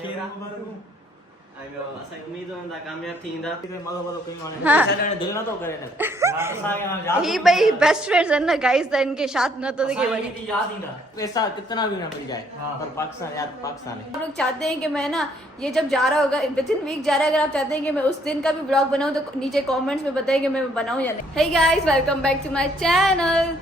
ही भाई best friends है ना गाइस, तो इनके साथ ना तो देखिए पैसा कितना भी ना मिल जाए पर पाकिस्तान यार पाकिस्तान है। हम लोग चाहते हैं कि मैं ना ये जब जा रहा होगा विद इन वीक जा रहा है, अगर आप चाहते हैं कि मैं उस दिन का भी ब्लॉग बनाऊं तो नीचे कमेंट्स में बताएं कि मैं बनाऊं या नहीं। Hey guys, welcome back to my channel.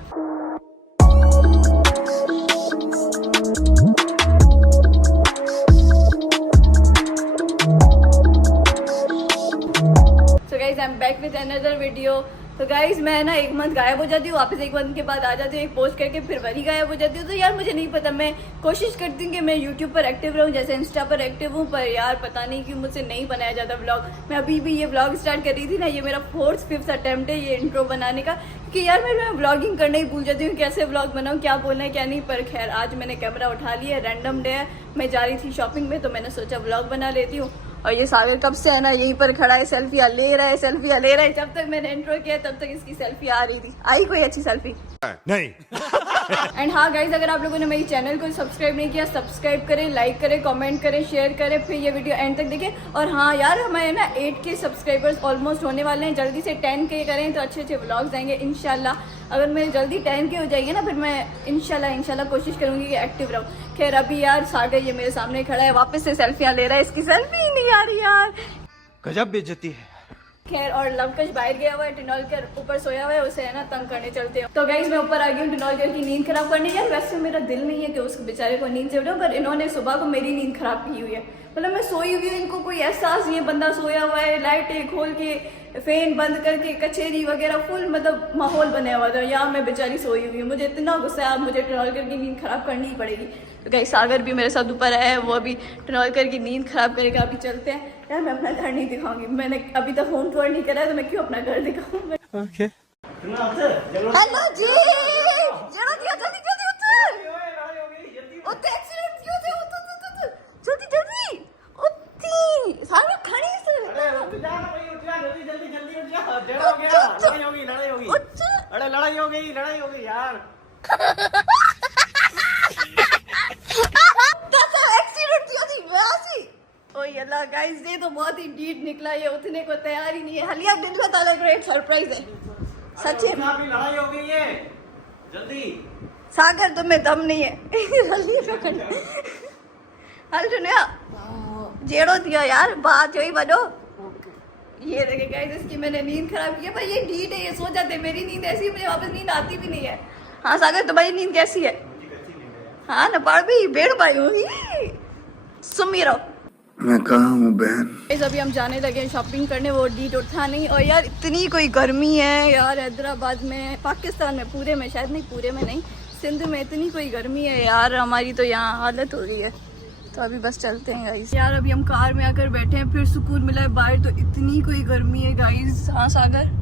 So guys, I am back with another video. तो गाइज मैं ना एक मंथ गायब हो जाती हूँ, वापस एक मंथ के बाद आ जाती हूँ, एक पोस्ट करके फिर वही गायब हो जाती हूँ। तो यार मुझे नहीं पता, मैं कोशिश करती हूँ कि मैं यूट्यूब पर एक्टिव रहूँ, जैसे इंस्टा पर एक्टिव हूँ, पर यार पता नहीं कि मुझसे नहीं बनाया जाता व्लॉग। मैं अभी भी ये व्लॉग स्टार्ट कर रही थी ना, ये मेरा 4th-5th अटेम्प्ट है ये इंट्रो बनाने का, क्योंकि यार मैं व्लॉगिंग करना ही भूल जाती हूँ, कैसे व्लॉग बनाऊँ, क्या बोलना है क्या नहीं। पर खैर आज मैंने कैमरा उठा लिया, रैंडम डे है, मैं जा रही थी शॉपिंग में तो मैंने सोचा व्लॉग बना लेती हूँ। और ये सागर कब से है ना यहीं पर खड़ा है, सेल्फियाँ ले रहा है, सेल्फियाँ ले रहा है। जब तक मैंने इंट्रो किया तब तक इसकी सेल्फी आ रही थी। आई कोई अच्छी सेल्फी? नहीं। एंड हाँ गाइज, अगर आप लोगों ने मेरी चैनल को सब्सक्राइब नहीं किया, सब्सक्राइब करें, लाइक करें, कमेंट करें, शेयर करें, फिर ये वीडियो एंड तक देखें। और हाँ यार, हमारे ना 8K सब्सक्राइबर्स ऑलमोस्ट होने वाले हैं, जल्दी से 10K करें तो अच्छे अच्छे व्लॉग्स आएंगे इंशाल्लाह। अगर मेरे जल्दी 10K हो जाएगी ना, फिर मैं इंशाल्लाह कोशिश करूंगी कि एक्टिव रहूं। खैर अभी यार सागर ये मेरे सामने खड़ा है, वापस से सेल्फियाँ ले रहा है, इसकी सेल्फी ही नहीं आ रही यार, गजब बेइज्जती है। खैर और लवकश बाहर गया हुआ है, टिनोलकर ऊपर सोया हुआ है, उसे है ना तंग करने चलते हैं। तो गाइज मैं ऊपर आ गई हूँ टिनोलकर की नींद खराब करने। यार वैसे मेरा दिल नहीं है कि उस बेचारे को नींद से उठाऊं, पर इन्होंने सुबह को मेरी नींद खराब की हुई है। मतलब मैं सोई हुई हूँ, इनको कोई एहसास नहीं है, बंदा सोया हुआ है, लाइटें खोल के, फैन बंद करके, कचेरी वगैरह फुल मतलब माहौल बना हुआ था। यहाँ मैं बेचारी सोई हुई हूँ, मुझे इतना गुस्सा है, अब मुझे टिनोलकर की नींद खराब करनी ही पड़ेगी। तो गाइस सागर भी मेरे साथ ऊपर आया है, वो अभी टिनोलकर की नींद खराब करेगा। अभी चलते हैं यार, मैं अपना घर नहीं दिखाऊंगी, मैंने अभी तक होम टूर नहीं करा है तो मैं क्यों अपना घर दिखाऊं। ओके। हेलो जी, जरा जल्दी जल्दी उतर, उतर, एक्सीडेंट क्यों थे, उतर जल्दी जल्दी उठी, सारे खड़ी से, अरे रुक जा ना भाई, उठ जा जल्दी जल्दी जल्दी उठ जा, देर हो गया, लड़ाई होगी अरे लड़ाई हो गई यार। अल्लाह गाइस, ये तो बहुत ही डीट निकला, ये उठने को तैयार ही नहीं है। हलिया दिल का ताला ग्रेट सरप्राइज है सच है। लड़ाई हो गई है, जल्दी सागर तुम्हें दम नहीं है। हल सुनिया जेड़ो दिया यार, बात हुई बनो। ये देखे गाइस, इसकी मैंने नींद खराब की है, पर ये डीट है, ये सो जाते, मेरी नींद ऐसी, मुझे वापस नींद आती भी नहीं है। हाँ सागर तुम्हारी नींद कैसी है? हाँ ना पढ़ भी बेड़ पाई हूँ, सुमी रहो। मैं कहाँ हूँ बहन? अभी हम जाने लगे हैं शॉपिंग करने, वो डीट उठा नहीं। और यार इतनी कोई गर्मी है यार हैदराबाद में, पाकिस्तान में पूरे में, शायद नहीं पूरे में नहीं, सिंध में इतनी कोई गर्मी है यार, हमारी तो यहाँ हालत हो रही है। तो अभी बस चलते हैं गाइस। यार अभी हम कार में आकर बैठे हैं, फिर सुकून मिला है बाहर, तो इतनी कोई गर्मी है गाइस। हाँ सागर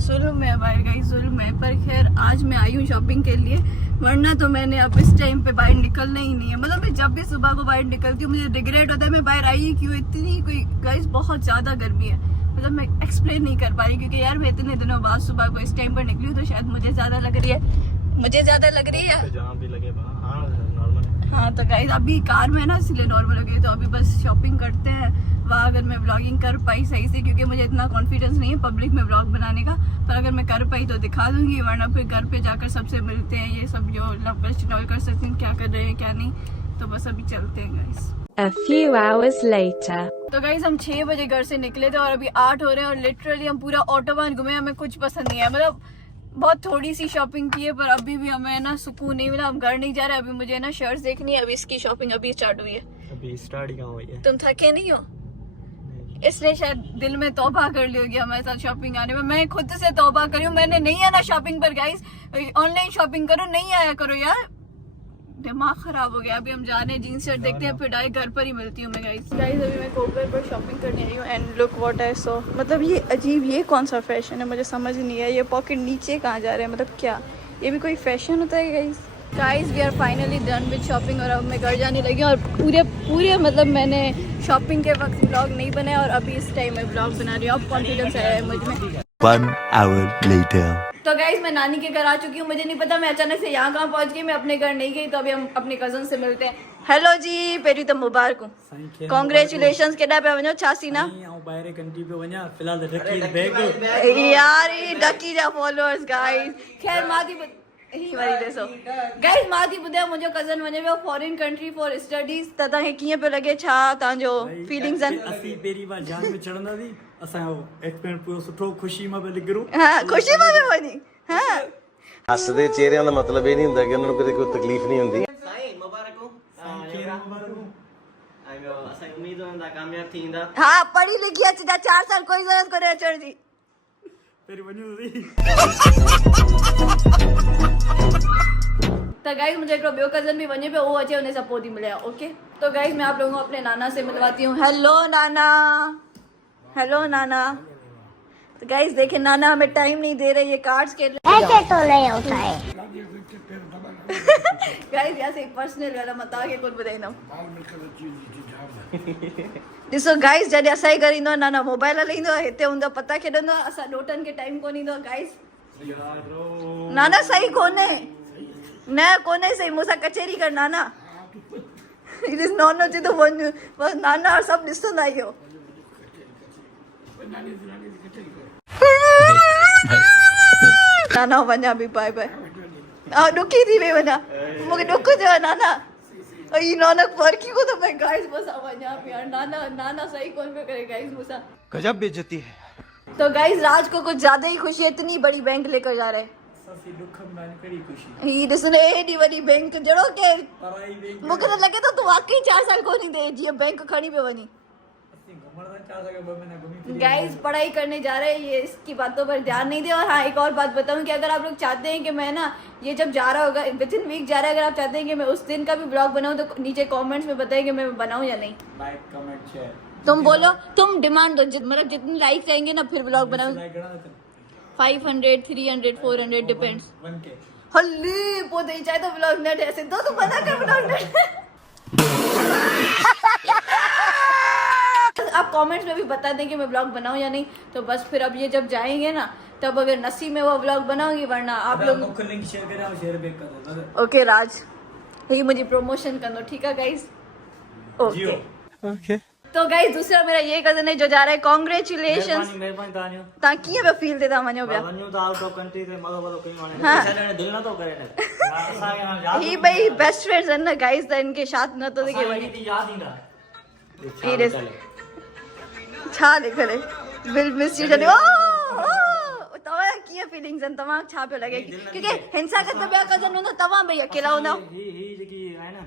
जुल्म है भाई गाइस, जुल्म है। पर खैर आज मैं आई हूँ शॉपिंग के लिए, वरना तो मैंने अब इस टाइम पे बाहर निकलना ही नहीं है। मतलब मैं जब भी सुबह को बाहर निकलती हूँ मुझे रिग्रेट होता है मैं बाहर आई क्यों, इतनी कोई गाइस बहुत ज़्यादा गर्मी है। मतलब मैं एक्सप्लेन नहीं कर पा रही, क्योंकि यार मैं इतने दिनों बाद सुबह को इस टाइम पर निकली हूँ, तो शायद मुझे ज़्यादा लग रही है, मुझे ज़्यादा लग रही है। जहाँ भी लगे नॉर्मल है। हाँ तो गाइस अभी कार में है ना, इसलिए नॉर्मल हो गई। तो अभी बस शॉपिंग करते हैं, वहाँ अगर मैं व्लॉगिंग कर पाई सही से, क्योंकि मुझे इतना कॉन्फिडेंस नहीं है पब्लिक में व्लॉग बनाने का, पर अगर मैं कर पाई तो दिखा दूंगी, वरना फिर घर पे जाकर सबसे मिलते हैं, ये सब जो लवकश नॉल कर सकते हैं, क्या कर रहे हैं क्या नहीं। तो बस अभी चलते हैं guys. A few hours later. तो गाइस हम 6 बजे घर से निकले थे और अभी 8 हो रहे हैं, और लिटरली हम पूरा ऑटोबान घूमे, हमें कुछ पसंद नहीं है। मतलब बहुत थोड़ी सी शॉपिंग की है, पर अभी भी हमें ना सुकून नहीं मिला, हम घर नहीं जा रहे। अभी मुझे ना शर्ट्स देखनी है, अभी इसकी शॉपिंग अभी स्टार्ट हुई है। अभी स्टार्ट कहाँ हुई है? तुम थके नहीं हो, इसलिए शायद दिल में तौबा कर ली होगी हमारे साथ शॉपिंग आने में। मैं खुद से तौबा करी हूँ, मैंने नहीं आना शॉपिंग पर गाइस, ऑनलाइन शॉपिंग करो, नहीं आया करो यार, दिमाग खराब हो गया। अभी हम जा रहे हैं, जीन्स शर्ट देखते हैं, फिर डायरेक्ट घर पर ही मिलती हूँ मैं गाइस। अभी मैं कोकर पर शॉपिंग करने आई हूँ, and look what I saw. मतलब ये अजीब, ये कौन सा फैशन है मुझे समझ नहीं है, ये पॉकेट नीचे कहाँ जा रहे हैं, मतलब क्या ये भी कोई फैशन होता है guys? We are finally done with shopping, और अब मैं घर जाने लगी हूँ। और पूरे मतलब मैंने शॉपिंग के वक्त व्लॉग नहीं बनाया, और अभी इस टाइम मैं व्लॉग बना रही हूँ। अब कॉन्फिडेंस आया है मुझ में। 1 hour later. तो गाइज मैं नानी के घर आ चुकी हूँ, मुझे नहीं पता मैं अचानक से यहाँ कहाँ पहुँच गई, मैं अपने घर नहीं गई। तो अभी हम अपने कजन से मिलते हैं। हेलो जी, पहिरीं त मुबारक कॉन्ग्रेचुलेशन। केॾा पिया वञो, छा सीना? ॿाहिरि कंट्री पियो वञा फ़िलहाल त ढकी बैग यार ये डकी जा फॉलोअर्स गाइस। खैर मां थी ही वरी ॾिसो गाइस, मां थी ॿुधायां मुंहिंजो कज़न वञे पियो फॉरेन कंट्री फॉर स्टडीज़। त तव्हांखे कीअं पियो लॻे, छा तव्हांजो फीलिंग्स आहिनि? असीं पहिरीं बार जहाज में चढ़ंदासीं, असांजो एक्सपीरियंस पूरो सुठो ख़ुशी मां पिया निकिरूं। हा ख़ुशी में पियो वञी। हा ਹੱਸਦੇ ਚਿਹਰਿਆਂ ਦਾ ਮਤਲਬ ਇਹ ਨਹੀਂ ਹੁੰਦਾ ਕਿ ਉਹਨਾਂ ਨੂੰ ਕਦੇ ਕੋਈ ਤਕਲੀਫ ਨਹੀਂ ਹੁੰਦੀ। साईं मुबारक हो आयो असां उम्मीद हूंदा कामयाब थींदा। हा पढ़ी लिखी अची जा 4 साल कोई ज़रूरत कोन्हे अचण जी। पहिरीं वञूंसीं। तो गाइस मुझे एक ॿियो कज़न भी वञे पियो, उहो अचे उन सां पोइ थी मिलिया। ओके तो गाइस मैं आप लोगों को अपने नाना से मिलवाती हूँ। हेलो नाना, हेलो नाना। तो गाइस देखे नाना हमें टाइम नहीं दे रहे, ये कार्ड्स के ऐसे तो नहीं होता है। गाइस यहाँ से पर्सनल वाला मत आगे कुछ ॿुधाईंदमि। ॾिसो गाइस जॾहिं असांजे घर ईंदो आहे नाना मोबाइल हलाईंदो आहे, हिते हूंदो पता खेॾंदो आहे, असां ॾोटनि खे टाइम कोन ईंदो आहे। गाइस नाना सही कोन्हे, न कोन्हे सही, मूंसां कचेरी कर नाना। ॾिस नॉन अचे तो वञ बस नाना और सभु ॾिसंदा इहो। नाना वञा बि बाय बाय। ॾुखी थी वई वञा, मूंखे ॾुख थियो नाना। ई नानक फर्की को तो मैं गाइस बस वञा पई यार। नाना नाना सही कोन पियो करे गाइस मूंसां। गजब बेइज्जती है। तो गाइस राज को कुछ ज्यादा ही खुशी है, इतनी बड़ी बैंक लेकर जा रहे हैं। असीं दुख में कहिड़ी ख़ुशी ही ॾिसने एॾी वॾी बैंक जहिड़ो के पढ़ाई बैंक मूंखे त लॻे थो तूं वाकई 4 साल कोन ईंदे जीअं बैंक खणी पियो वञी। असीं घुमण था 4 साल 2 महीना घुमी फिरी गाइस पढ़ाई करने जा रहे हैं, ये इसकी बातों पर ध्यान नहीं दे। और हाँ एक और बात बताऊं कि अगर आप लोग चाहते हैं कि मैं ना ये जब जा रहा होगा विद इन वीक जा रहा है, अगर आप चाहते हैं कि मैं उस दिन का भी ब्लॉग बनाऊं तो नीचे कमेंट्स में बताएं कि मैं बनाऊं या नहीं। लाइक कमेंट शेयर तुम बोलो, तुम डिमांड दो, मतलब जितनी लाइक्स आएंगे ना फिर ब्लॉग बनाऊं। लाइक घणा था 500 300 400 डिपेंड्स। 1k हल्ली पोते चाहे तो ब्लॉग नेट ऐसे तो बना कर ब्लॉग नेट। आप कमेंट्स में भी बता दें कि मैं ब्लॉग बनाऊं या नहीं, तो बस फिर अब ये जब जाएंगे ना तब अगर नसीब में वो ब्लॉग बनाऊंगी, वरना आप लोग मुख्य लिंक शेयर करें और शेयर बैक कर दो। ओके राज ये मुझे प्रमोशन कर दो, ठीक है गाइस? जियो ओके। तो गाइस दूसरा मेरा ये कजन है जो जा रहा है। कॉन्ग्रेचुलेशन। मेहरबानी तानियो ता कीअं पियो फील थिए था वञो पिया? वञू त आउट ऑफ कंट्री ते मज़ो मज़ो कयूं हाणे। हाँ। छॾण दिलि नथो करे न। असांखे हाणे यादि ही भाई बेस्ट फ्रेंड्स आहिनि न गाइस, त इनके साथ न तो देखे वञे। यादि ईंदा। ये ॾिस छा लिखल है, विल मिस यू जॾहिं ओ तव्हां कीअं फीलिंग्स आहिनि, तव्हां छा पियो लॻे? क्योंकि हिन सां गॾु त ॿिया कज़न हूंदो, तव्हां भई अकेला हूंदा। ही जेकी आहे न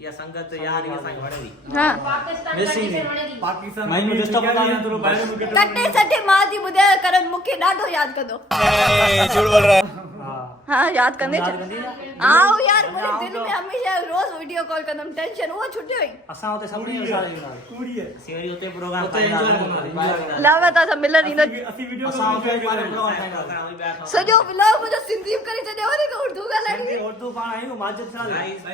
इहा संगत यार इहा असांखे वणे थी। हाँ पाकिस्तान में डिस्टर्ब था ना तो बाहर में कटे सटे मां थी ॿुधाए कर मूंखे ॾाढो यादि कंदो। झूठ बोल रहा है। हाँ यादि कंदे आओ यार, मुंहिंजे दिल में हमेशा रोज वीडियो कॉल कंदमि, टेंशन उहो छुटी वई। असां हुते सभिनी खे साथ ॾींदा कूड़ी है सेवरी हुते प्रोग्राम लावा ता सां मिलण ईंदो असीं वीडियो असां हुते प्रोग्राम सॼो व्लॉग मुंहिंजो सिंधी में करे छॾियो वरी तो उर्दू ॻाल्हाइणी। उर्दू पाण आहियूं माजिद सां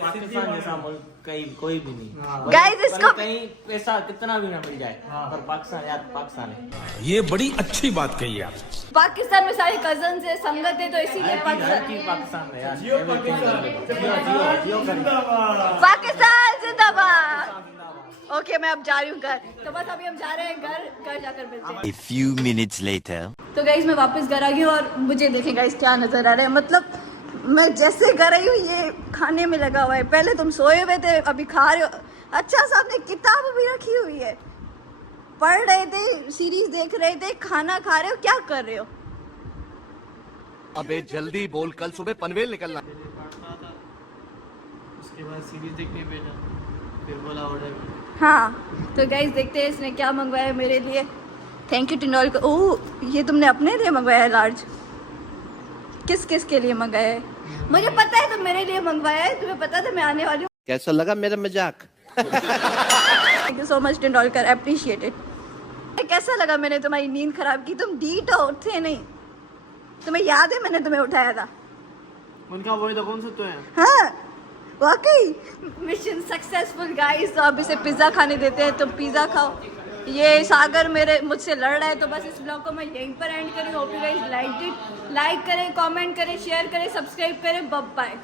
पाकिस्तान जैसा मुल्क कहीं कोई भी नहीं। Guys, इसको- कहीं पैसा कितना भी ना मिल जाए पर पाकिस्तान यार पाकिस्तान है। ये बड़ी अच्छी बात कही आप। पाकिस्तान में सारे कजन है, संगत है, तो इसीलिए हर पाकिस्तान चीज पाकिस्तान में यार जियो पाकिस्तान जियो जिंदाबाद। पाकिस्तान जिंदाबाद। ओके मैं अब जा रही हूँ घर, तो बस अभी हम जा रहे हैं घर जाकर मिलते हैं। A few minutes later. तो गाइस मैं वापस घर आ गई हूँ और मुझे देखें गाइस क्या नजर आ रहा है। मतलब मैं जैसे घर आई हूँ ये खाने में लगा हुआ है। पहले तुम सोए हुए थे, अभी खा रहे हो। अच्छा सामने किताब भी रखी हुई है, पढ़ रहे थे, सीरीज देख रहे थे, खाना खा रहे हो, क्या कर रहे हो? अबे जल्दी बोल, कल सुबह पनवेल निकलना। उसके बाद सीरीज देखने भेजा, फिर बोला ऑर्डर। हाँ तो गाइस देखते हैं इसने क्या मंगवाया है मेरे लिए। थैंक यू टिंडोल को। ओह ये तुमने अपने लिए मंगवाया है लार्ज? किस किस के लिए मंगाया है? मुझे पता है तुम मेरे लिए मंगवाया है, तुम्हें पता था मैं आने वाली हूँ। कैसा लगा मेरा मजाक? Thank you so much Tendulkar, appreciated. कैसा लगा मैंने तुम्हारी नींद खराब की? तुम डीट हो, उठे नहीं। तुम्हें याद है मैंने तुम्हें उठाया था? उनका वही तो कौन सा तो है। हाँ वाकई मिशन सक्सेसफुल गाइस। तो अब इसे पिज्जा खाने देते हैं, तुम पिज्जा खाओ। ये सागर मेरे मुझसे लड़ रहा है। तो बस इस ब्लॉग को मैं यहीं पर एंड करूँ। Hope you guys like it. Like करें, कमेंट करें, शेयर करें, सब्सक्राइब करें। Bye bye.